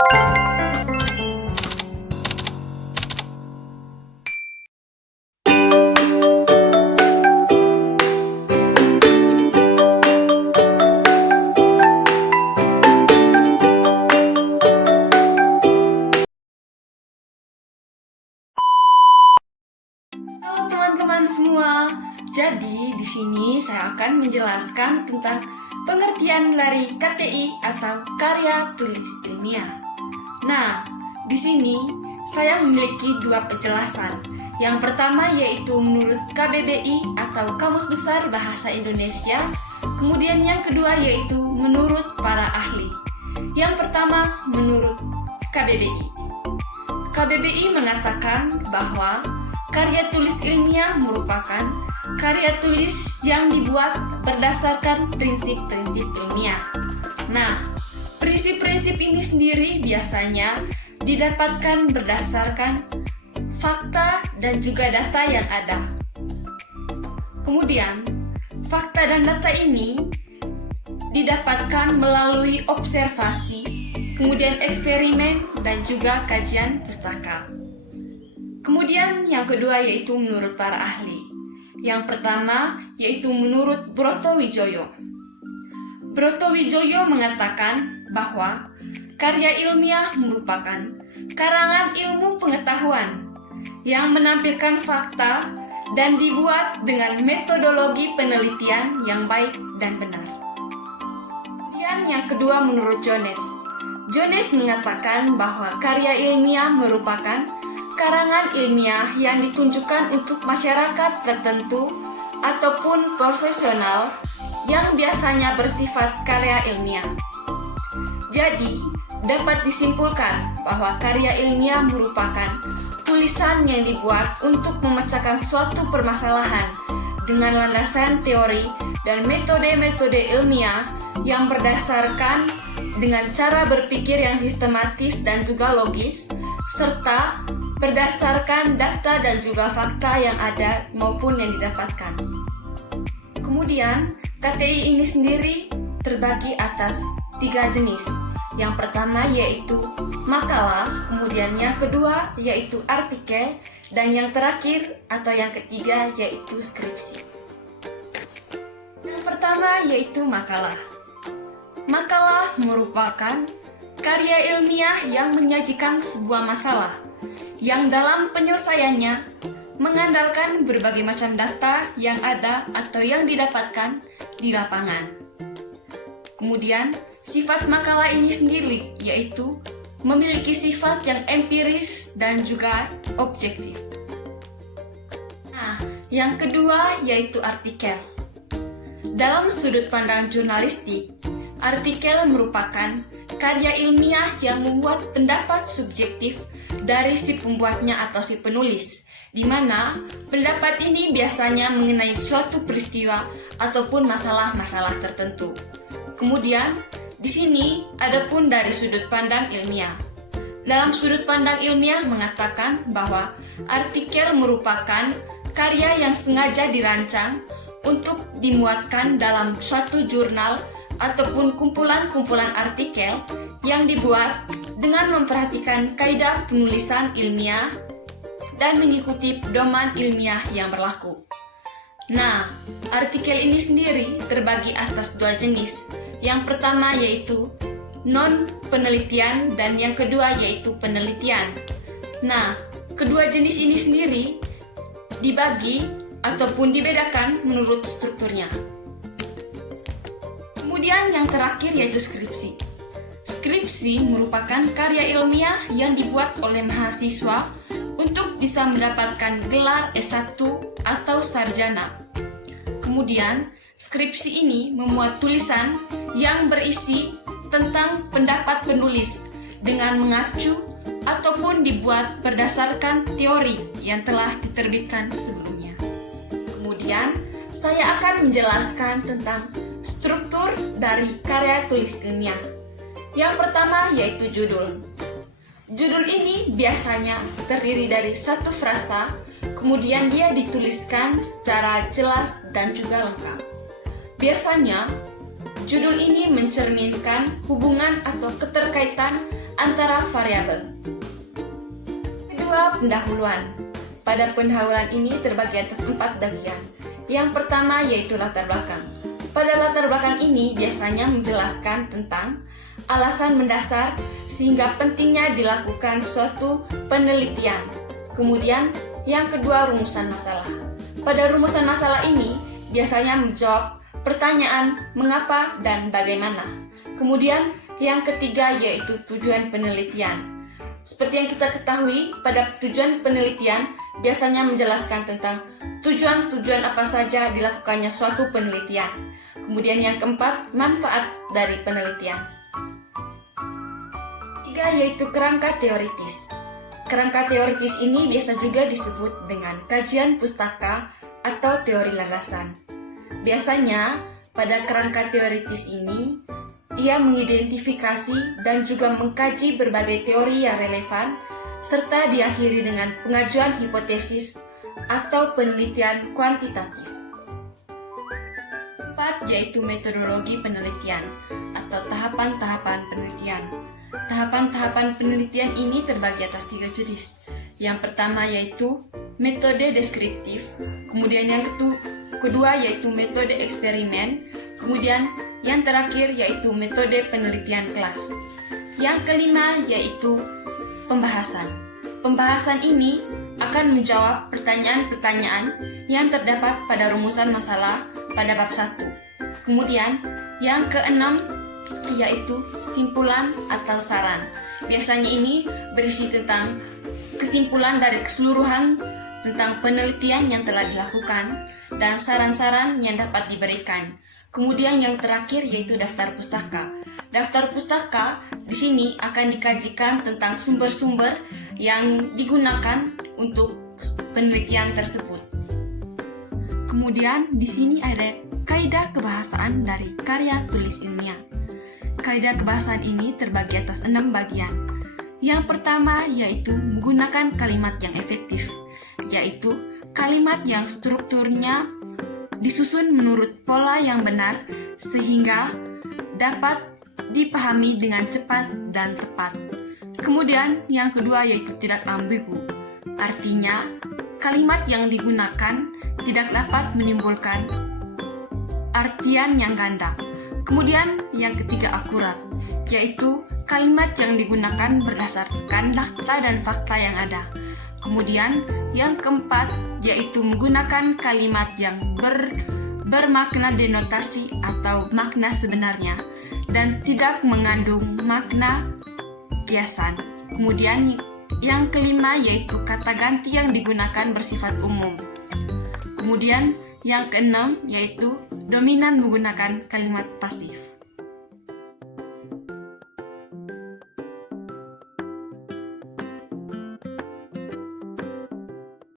Halo teman-teman semua. Jadi di sini saya akan menjelaskan tentang pengertian dari KTI atau karya tulis ilmiah. Nah, di sini saya memiliki dua penjelasan. Yang pertama yaitu menurut KBBI atau Kamus Besar Bahasa Indonesia. Kemudian yang kedua yaitu menurut para ahli. Yang pertama menurut KBBI. KBBI mengatakan bahwa karya tulis ilmiah merupakan karya tulis yang dibuat berdasarkan prinsip-prinsip ilmiah. Nah, prinsip-prinsip ini sendiri biasanya didapatkan berdasarkan fakta dan juga data yang ada. Kemudian, fakta dan data ini didapatkan melalui observasi, kemudian eksperimen, dan juga kajian pustaka. Kemudian yang kedua yaitu menurut para ahli. Yang pertama yaitu menurut Brotowijoyo. Brotowijoyo mengatakan bahwa karya ilmiah merupakan karangan ilmu pengetahuan yang menampilkan fakta dan dibuat dengan metodologi penelitian yang baik dan benar. Kemudian yang kedua menurut Jones. Jones mengatakan bahwa karya ilmiah merupakan karangan ilmiah yang ditunjukkan untuk masyarakat tertentu ataupun profesional yang biasanya bersifat karya ilmiah. Jadi, dapat disimpulkan bahwa karya ilmiah merupakan tulisan yang dibuat untuk memecahkan suatu permasalahan dengan landasan teori dan metode-metode ilmiah yang berdasarkan dengan cara berpikir yang sistematis dan juga logis, serta berdasarkan data dan juga fakta yang ada maupun yang didapatkan. Kemudian, KTI ini sendiri terbagi atas 3 jenis. Yang pertama yaitu makalah, kemudian yang kedua yaitu artikel, dan yang terakhir atau yang ketiga yaitu skripsi. Yang pertama yaitu makalah. Makalah merupakan karya ilmiah yang menyajikan sebuah masalah yang dalam penyelesaiannya mengandalkan berbagai macam data yang ada atau yang didapatkan di lapangan. Kemudian, sifat makalah ini sendiri yaitu memiliki sifat yang empiris dan juga objektif. Nah, yang kedua yaitu artikel. Dalam sudut pandang jurnalistik, artikel merupakan karya ilmiah yang membuat pendapat subjektif dari si pembuatnya atau si penulis, di mana pendapat ini biasanya mengenai suatu peristiwa ataupun masalah-masalah tertentu. Kemudian, di sini adapun dari sudut pandang ilmiah. Dalam sudut pandang ilmiah mengatakan bahwa artikel merupakan karya yang sengaja dirancang untuk dimuatkan dalam suatu jurnal ataupun kumpulan-kumpulan artikel yang dibuat dengan memperhatikan kaidah penulisan ilmiah dan mengikuti pedoman ilmiah yang berlaku. Nah, artikel ini sendiri terbagi atas 2 jenis. Yang pertama yaitu non-penelitian dan yang kedua yaitu penelitian. Nah, kedua jenis ini sendiri dibagi ataupun dibedakan menurut strukturnya. Kemudian yang terakhir yaitu skripsi. Skripsi merupakan karya ilmiah yang dibuat oleh mahasiswa untuk bisa mendapatkan gelar S1 atau sarjana. Kemudian, skripsi ini memuat tulisan yang berisi tentang pendapat penulis dengan mengacu ataupun dibuat berdasarkan teori yang telah diterbitkan sebelumnya. Kemudian, saya akan menjelaskan tentang struktur dari karya tulis ilmiah. Yang pertama yaitu judul. Judul ini biasanya terdiri dari satu frasa, kemudian dia dituliskan secara jelas dan juga lengkap. Biasanya, judul ini mencerminkan hubungan atau keterkaitan antara variabel. Kedua, pendahuluan. Pada pendahuluan ini terbagi atas 4 bagian. Yang pertama yaitu latar belakang. Pada latar belakang ini biasanya menjelaskan tentang alasan mendasar sehingga pentingnya dilakukan suatu penelitian. Kemudian yang kedua, rumusan masalah. Pada rumusan masalah ini biasanya menjawab pertanyaan mengapa dan bagaimana. Kemudian yang ketiga yaitu tujuan penelitian. Seperti yang kita ketahui, pada tujuan penelitian biasanya menjelaskan tentang tujuan-tujuan apa saja dilakukannya suatu penelitian. Kemudian yang keempat, manfaat dari penelitian. Tiga yaitu kerangka teoritis. Kerangka teoritis ini biasa juga disebut dengan kajian pustaka atau teori landasan. Biasanya pada kerangka teoritis ini ia mengidentifikasi dan juga mengkaji berbagai teori yang relevan serta diakhiri dengan pengajuan hipotesis atau penelitian kuantitatif. 4 yaitu metodologi penelitian atau tahapan-tahapan penelitian. Tahapan-tahapan penelitian ini terbagi atas 3 jenis. Yang pertama yaitu metode deskriptif, kemudian yang kedua yaitu metode eksperimen, kemudian yang terakhir yaitu metode penelitian kelas. Yang kelima yaitu pembahasan. Pembahasan ini akan menjawab pertanyaan-pertanyaan yang terdapat pada rumusan masalah pada bab 1. Kemudian yang keenam yaitu simpulan atau saran. Biasanya ini berisi tentang kesimpulan dari keseluruhan tentang penelitian yang telah dilakukan dan saran-saran yang dapat diberikan. Kemudian yang terakhir yaitu daftar pustaka. Daftar pustaka di sini akan dikajikan tentang sumber-sumber yang digunakan untuk penelitian tersebut. Kemudian di sini ada kaidah kebahasaan dari karya tulis ilmiah. Kaidah kebahasaan ini terbagi atas 6 bagian. Yang pertama yaitu menggunakan kalimat yang efektif, yaitu kalimat yang strukturnya disusun menurut pola yang benar sehingga dapat dipahami dengan cepat dan tepat. Kemudian yang kedua yaitu tidak ambigu, artinya kalimat yang digunakan tidak dapat menimbulkan artian yang ganda. Kemudian yang ketiga akurat, yaitu kalimat yang digunakan berdasarkan data dan fakta yang ada. Kemudian yang keempat yaitu menggunakan kalimat yang bermakna denotasi atau makna sebenarnya dan tidak mengandung makna kiasan. Kemudian yang kelima yaitu kata ganti yang digunakan bersifat umum. Kemudian yang keenam yaitu dominan menggunakan kalimat pasif.